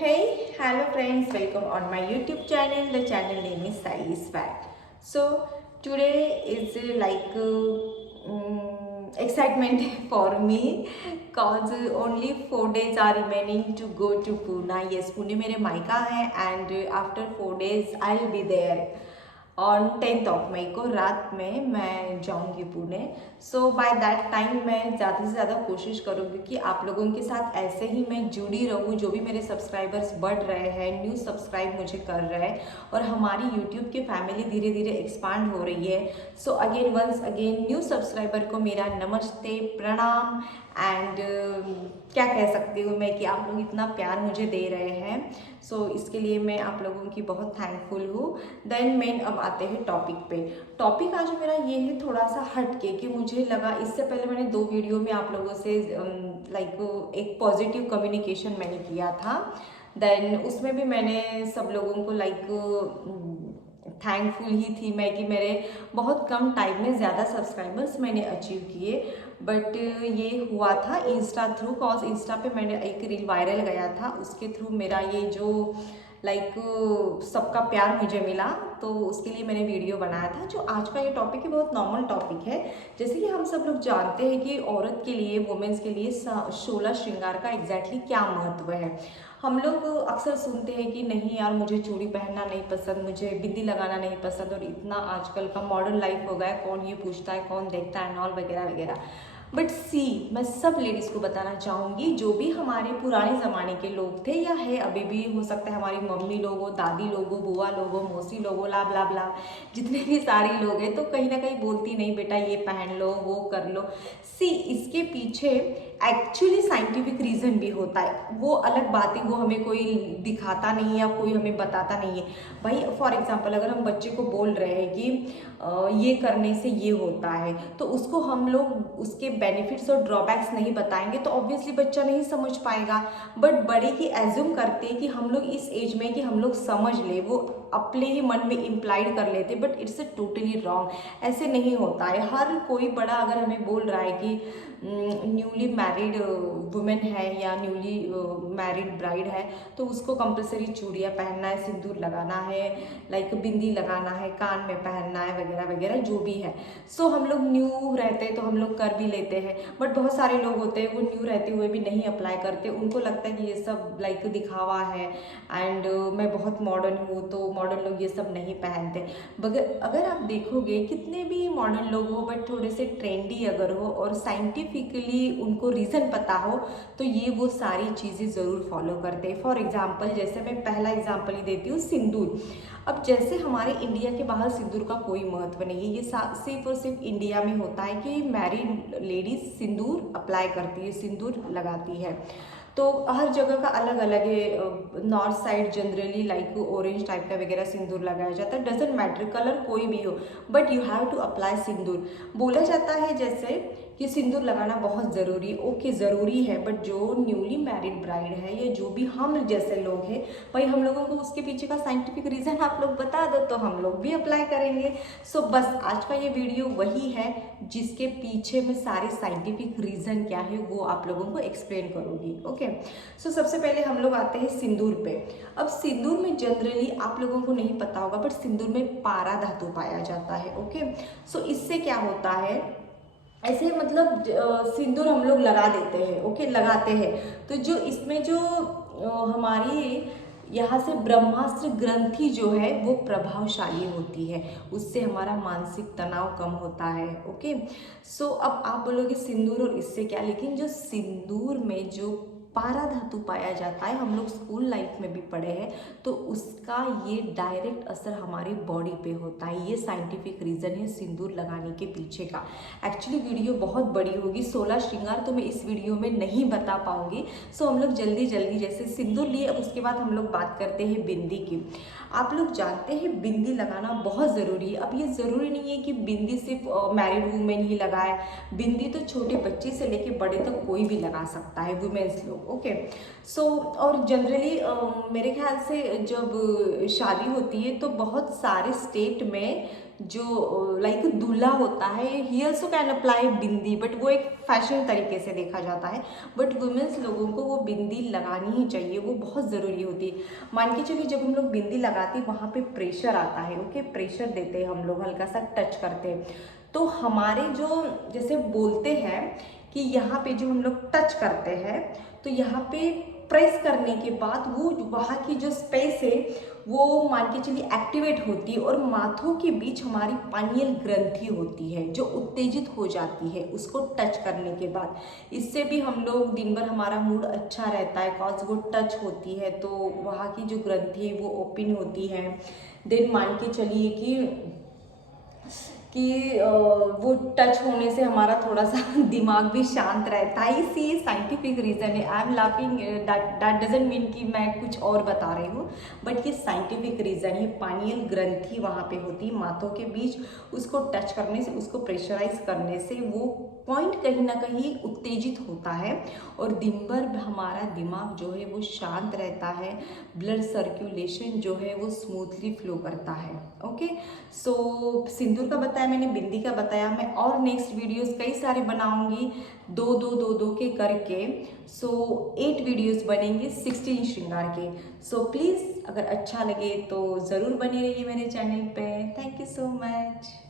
Hey, hello friends, welcome on my YouTube channel. The channel name is Sally Swag. So today is excitement for me cause only 4 days are remaining to go to Pune. Yes, Pune मेरे मायका है and after 4 days I'll be there. On 10th of मई को रात में मैं जाऊंगी Pune. So by that time मैं ज़्यादा से ज़्यादा कोशिश करूँगी कि आप लोगों के साथ ऐसे ही मैं जुड़ी रहूँ। जो भी मेरे सब्सक्राइबर्स बढ़ रहे हैं, न्यू सब्सक्राइब मुझे कर रहे हैं और हमारी यूट्यूब की फैमिली धीरे धीरे एक्सपांड हो रही है। So again once again new subscriber को मेरा नमस्ते, प्रणाम एंड क्या कह सकती हूँ मैं कि आप लोग इतना प्यार मुझे दे रहे हैं। सो इसके लिए मैं आप लोगों की बहुत थैंकफुल हूँ। देन मेन अब आते हैं टॉपिक पे। टॉपिक आज मेरा ये है थोड़ा सा हटके कि मुझे लगा, इससे पहले मैंने 2 वीडियो में आप लोगों से एक पॉजिटिव कम्युनिकेशन मैंने किया था। देन उसमें भी मैंने सब लोगों को थैंकफुल ही थी मैं कि मेरे बहुत कम टाइम में ज़्यादा सब्सक्राइबर्स मैंने अचीव किए। बट ये हुआ था इंस्टा थ्रू, कॉज इंस्टा पे मैंने एक रील वायरल गया था, उसके थ्रू मेरा ये जो सबका प्यार मुझे मिला, तो उसके लिए मैंने वीडियो बनाया था। जो आज का ये टॉपिक है बहुत नॉर्मल टॉपिक है। जैसे कि हम सब लोग जानते हैं कि औरत के लिए, वुमेन्स के लिए 16 श्रृंगार का एग्जैक्टली क्या महत्व है। हम लोग अक्सर सुनते हैं कि नहीं यार मुझे चूड़ी पहनना नहीं पसंद, मुझे बिंदी लगाना नहीं पसंद, और इतना आजकल का मॉडर्न लाइफ हो गया है, कौन ये पूछता है, कौन देखता है, नॉल वगैरह वगैरह। बट मैं सब लेडीज़ को बताना चाहूँगी, जो भी हमारे पुराने ज़माने के लोग थे या है अभी भी, हो सकता है हमारी मम्मी लोग हो, दादी लोग हो, बुआ लोग हो, मौसी लोग हो, ला ब्ला ब्ला, जितने भी सारे लोग हैं, तो कहीं ना कहीं बोलती नहीं बेटा ये पहन लो, वो कर लो। इसके पीछे एक्चुअली साइंटिफिक रीज़न भी होता है। वो अलग बात है, वो हमें कोई दिखाता नहीं है या कोई हमें बताता नहीं है। भाई फॉर एग्जांपल अगर हम बच्चे को बोल रहे हैं कि ये करने से ये होता है, तो उसको हम लोग उसके बेनिफिट्स और ड्रॉबैक्स नहीं बताएंगे तो ऑब्वियसली बच्चा नहीं समझ पाएगा। बट बड़े की एज्यूम करते हैं कि हम लोग इस एज में कि हम लोग समझ ले, वो अपने ही मन में इम्प्लाइड कर लेते, बट इट्स टोटली रॉन्ग। ऐसे नहीं होता है। हर कोई बड़ा अगर हमें बोल रहा है कि न्यूली मैरिड वुमेन है या न्यूली मैरिड ब्राइड है, तो उसको कंपलसरी चूड़ियाँ पहनना है, सिंदूर लगाना है, बिंदी लगाना है, कान में पहनना है, वगैरह वगैरह जो भी है। सो हम लोग न्यू रहते हैं तो हम लोग कर भी लेते हैं। बट बहुत सारे लोग होते हैं वो न्यू रहते हुए भी नहीं अप्लाई करते। उनको लगता है कि ये सब दिखावा है एंड मैं बहुत मॉडर्न हूँ, तो मॉडर्न लोग ये सब नहीं पहनते। बगैर अगर आप देखोगे कितने भी मॉडर्न लोग हो बट थोड़े से ट्रेंडी अगर हो और साइंटिफिकली उनको रीज़न पता हो, तो ये वो सारी चीज़ें ज़रूर फॉलो करते हैं। फॉर एग्जाम्पल जैसे मैं पहला एग्जाम्पल ही देती हूँ, सिंदूर। अब जैसे हमारे इंडिया के बाहर सिंदूर का कोई महत्व नहीं है, ये सिर्फ और सिर्फ इंडिया में होता है कि मैरिड लेडीज सिंदूर अप्लाई करती है, सिंदूर लगाती है। तो हर जगह का अलग अलग है। North side generally orange type का वगैरह सिंदूर लगाया जाता है। डजेंट मैटर कलर कोई भी हो, but you have to apply sindoor. बोला जाता है जैसे कि सिंदूर लगाना बहुत ज़रूरी, ओके ज़रूरी है, बट जो न्यूली मैरिड ब्राइड है या जो भी हम जैसे लोग हैं, भाई हम लोगों को उसके पीछे का साइंटिफिक रीज़न आप लोग बता दो तो हम लोग भी अप्लाई करेंगे। सो बस आज का ये वीडियो वही है जिसके पीछे में सारे साइंटिफिक रीज़न क्या है वो आप लोगों को एक्सप्लेन करूँगी। ओके, सो सबसे पहले हम लोग आते हैं सिंदूर पे। अब सिंदूर में जनरली आप लोगों को नहीं पता होगा बट सिंदूर में पारा धातु पाया जाता है। ओके, सो इससे क्या होता है, ऐसे सिंदूर हम लोग लगा देते हैं, ओके लगाते हैं, तो जो इसमें जो हमारी यहाँ से ब्रह्मास्त्र ग्रंथि जो है वो प्रभावशाली होती है, उससे हमारा मानसिक तनाव कम होता है। ओके, सो अब आप बोलोगे सिंदूर और इससे क्या, लेकिन जो सिंदूर में जो पारा धातु पाया जाता है, हम लोग स्कूल लाइफ में भी पढ़े हैं, तो उसका ये डायरेक्ट असर हमारी बॉडी पे होता है। ये साइंटिफिक रीज़न है सिंदूर लगाने के पीछे का। एक्चुअली वीडियो बहुत बड़ी होगी, 16 श्रृंगार तो मैं इस वीडियो में नहीं बता पाऊंगी। सो हम लोग जल्दी जल्दी जैसे सिंदूर लिए, अब उसके बाद हम लोग बात करते हैं बिंदी की। आप लोग जानते हैं बिंदी लगाना बहुत ज़रूरी है। अब ये ज़रूरी नहीं है कि बिंदी सिर्फ मैरिड वुमेन ही लगाए, बिंदी तो छोटे बच्चे से लेके बड़े तक कोई भी लगा सकता है, वुमेन्स लोग। ओके, सो और जनरली मेरे ख्याल से जब शादी होती है तो बहुत सारे स्टेट में जो लाइक दूल्हा होता है, he also can apply bindi, but वो एक फैशन तरीके से देखा जाता है। बट वुमेंस लोगों को वो बिंदी लगानी ही चाहिए, वो बहुत ज़रूरी होती है। मान के चलिए जब हम लोग बिंदी लगाते हैं वहाँ पे प्रेशर आता है, ओके, प्रेशर देते हैं हम लोग, हल्का सा टच करते हैं, तो हमारे जो जैसे बोलते हैं कि यहाँ पे जो हम लोग टच करते हैं तो यहाँ पे प्रेस करने के बाद वो वहाँ की जो स्पेस है वो मान के चलिए एक्टिवेट होती है, और माथों के बीच हमारी पानियल ग्रंथि होती है जो उत्तेजित हो जाती है उसको टच करने के बाद। इससे भी हम लोग दिन भर हमारा मूड अच्छा रहता है, कॉज वो टच होती है तो वहाँ की जो ग्रंथि है वो ओपन होती है। देन मान के चलिए कि वो टच होने से हमारा थोड़ा सा दिमाग भी शांत रहता है। इसी साइंटिफिक रीज़न है, I am laughing, that doesn't mean कि मैं कुछ और बता रही हूँ, बट ये साइंटिफिक रीज़न है। पानियल ग्रंथि वहाँ पे होती है माथों के बीच, उसको टच करने से, उसको प्रेशराइज करने से वो पॉइंट कहीं ना कहीं उत्तेजित होता है, और दिन भर हमारा दिमाग जो है वो शांत रहता है, ब्लड सर्कुलेशन जो है वो स्मूथली फ्लो करता है। ओके, सो सिंदूर का बताया मैंने, बिंदी का बताया मैं, और नेक्स्ट वीडियोस कई सारे बनाऊंगी, दो दो दो दो के करके। सो 8 वीडियोस बनेंगे 16 श्रृंगार के। सो प्लीज़ अगर अच्छा लगे तो ज़रूर बने रहिए मेरे चैनल पे। Thank you so much.